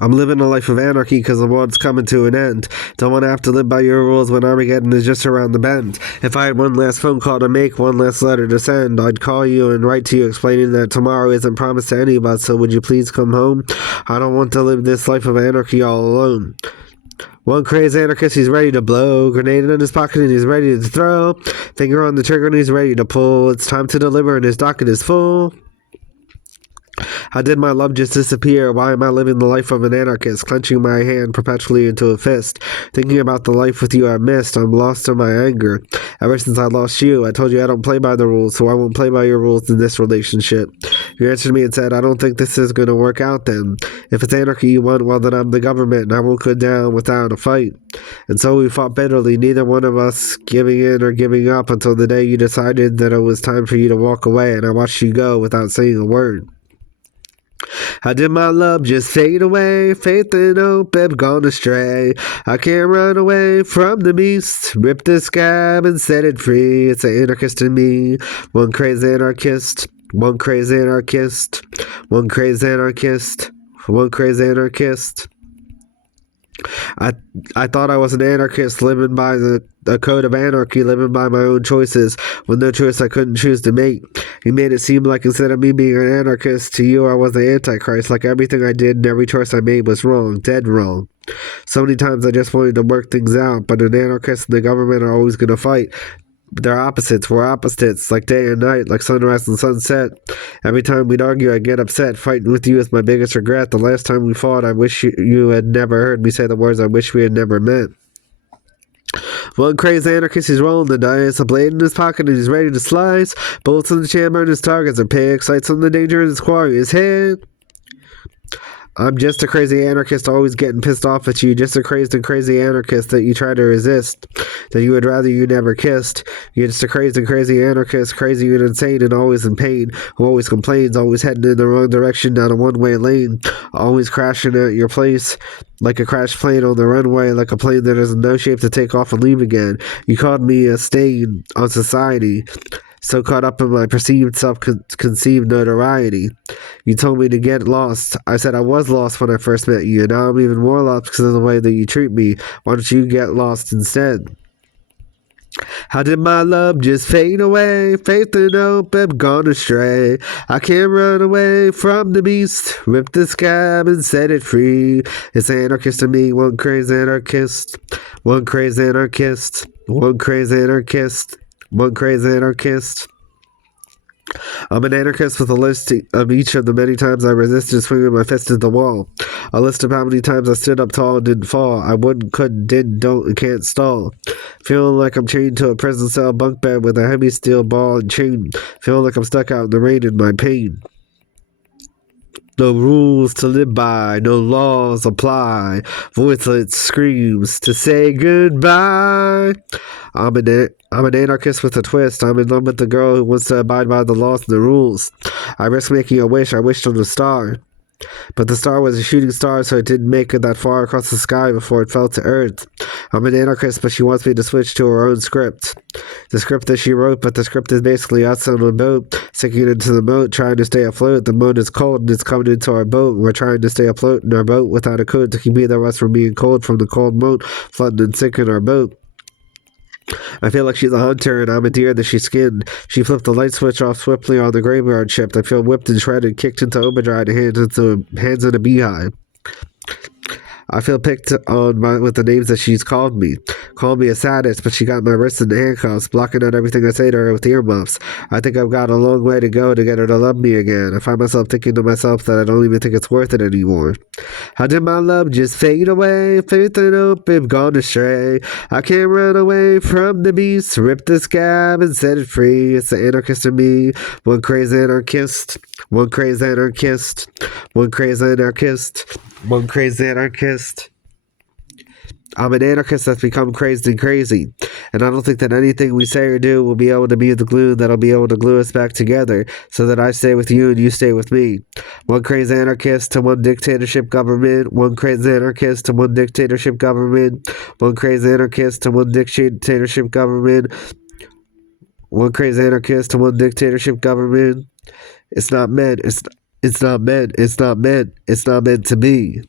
I'm living a life of anarchy because the world's coming to an end. Don't want to have to live by your rules when Armageddon is just around the bend. If I had one last phone call to make, one last letter to send, I'd call you and write to you explaining that tomorrow isn't promised to any of us, so would you please come home? I don't want to live this life of anarchy all alone. One crazed anarchist, he's ready to blow. Grenade in his pocket and he's ready to throw. Finger on the trigger and he's ready to pull. It's time to deliver and his docket is full. How did my love just disappear? Why am I living the life of an anarchist, clenching my hand perpetually into a fist? Thinking about the life with you I missed, I'm lost in my anger. Ever since I lost you, I told you I don't play by the rules, so I won't play by your rules in this relationship. You answered me and said, I don't think this is going to work out then. If it's anarchy you want, well then I'm the government, and I won't go down without a fight. And so we fought bitterly, neither one of us giving in or giving up until the day you decided that it was time for you to walk away, and I watched you go without saying a word. How did my love just fade away? Faith and hope have gone astray. I can't run away from the beast. Rip the scab and set it free. It's an anarchist in me. One crazed anarchist. One crazed anarchist. One crazed anarchist. One crazed anarchist. I thought I was an anarchist, living by a code of anarchy, living by my own choices, with no choice I couldn't choose to make. He made it seem like instead of me being an anarchist, to you I was the Antichrist, like everything I did and every choice I made was wrong, dead wrong. So many times I just wanted to work things out, but an anarchist and the government are always going to fight. They're opposites. We're opposites, like day and night, like sunrise and sunset. Every time we'd argue, I'd get upset. Fighting with you is my biggest regret. The last time we fought, I wish you had never heard me say the words I wish we had never met. One crazed anarchist, he's rolling the dice, a blade in his pocket and he's ready to slice. Bullets in the chamber and his targets are picked. Sights on the danger and his quarry is hit. I'm just a crazy anarchist, always getting pissed off at you. Just a crazed and crazy anarchist that you try to resist, that you would rather you never kissed. You're just a crazed and crazy anarchist, crazy and insane and always in pain, who always complains, always heading in the wrong direction down a one-way lane, always crashing at your place like a crashed plane on the runway, like a plane that is in no shape to take off and leave again. You called me a stain on society, so caught up in my perceived self-conceived notoriety. You told me to get lost. I said I was lost when I first met you, and now I'm even more lost because of the way that you treat me. Why don't you get lost instead? How did my love just fade away? Faith and hope have gone astray. I can't run away from the beast. Rip the scab and set it free. It's anarchist in me, one crazed anarchist. One crazed anarchist. One crazed anarchist. One crazed anarchist. I'm an anarchist with a list of each of the many times I resisted swinging my fist at the wall. A list of how many times I stood up tall and didn't fall. I wouldn't, couldn't, didn't, don't, and can't stall. Feeling like I'm chained to a prison cell bunk bed with a heavy steel ball and chain. Feeling like I'm stuck out in the rain in my pain. No rules to live by, no laws apply. Voiceless screams to say goodbye. I'm an anarchist with a twist. I'm in love with the girl who wants to abide by the laws and the rules. I risk making a wish. I wished on a star. But the star was a shooting star, so it didn't make it that far across the sky before it fell to Earth. I'm an anarchist, but she wants me to switch to her own script. The script that she wrote, but the script is basically us on a boat, sinking into the moat, trying to stay afloat. The moat is cold, and it's coming into our boat. We're trying to stay afloat in our boat without a code to keep either of us from being cold from the cold moat, flooding and sinking our boat. I feel like she's a hunter and I'm a deer that she skinned. She flipped the light switch off swiftly on the graveyard shift. I feel whipped and shredded, kicked into overdrive, hands in a beehive. I feel picked on with the names that she's called me. Called me a sadist, but she got my wrists in the handcuffs, blocking out everything I say to her with earmuffs. I think I've got a long way to go to get her to love me again. I find myself thinking to myself that I don't even think it's worth it anymore. How did my love just fade away? Faith and hope have gone astray. I can't run away from the beast. Rip the scab and set it free. It's the anarchist in me. One crazed anarchist. One crazed anarchist. One crazed anarchist. One crazed anarchist. I'm an anarchist that's become crazed and crazy, and I don't think that anything we say or do will be able to be the glue that'll be able to glue us back together, so that I stay with you and you stay with me. One crazed anarchist to one dictatorship government. One crazed anarchist to one dictatorship government. One crazed anarchist to one dictatorship government. One crazed anarchist to one dictatorship government. It's not meant. It's not meant. It's not meant. It's not meant to be.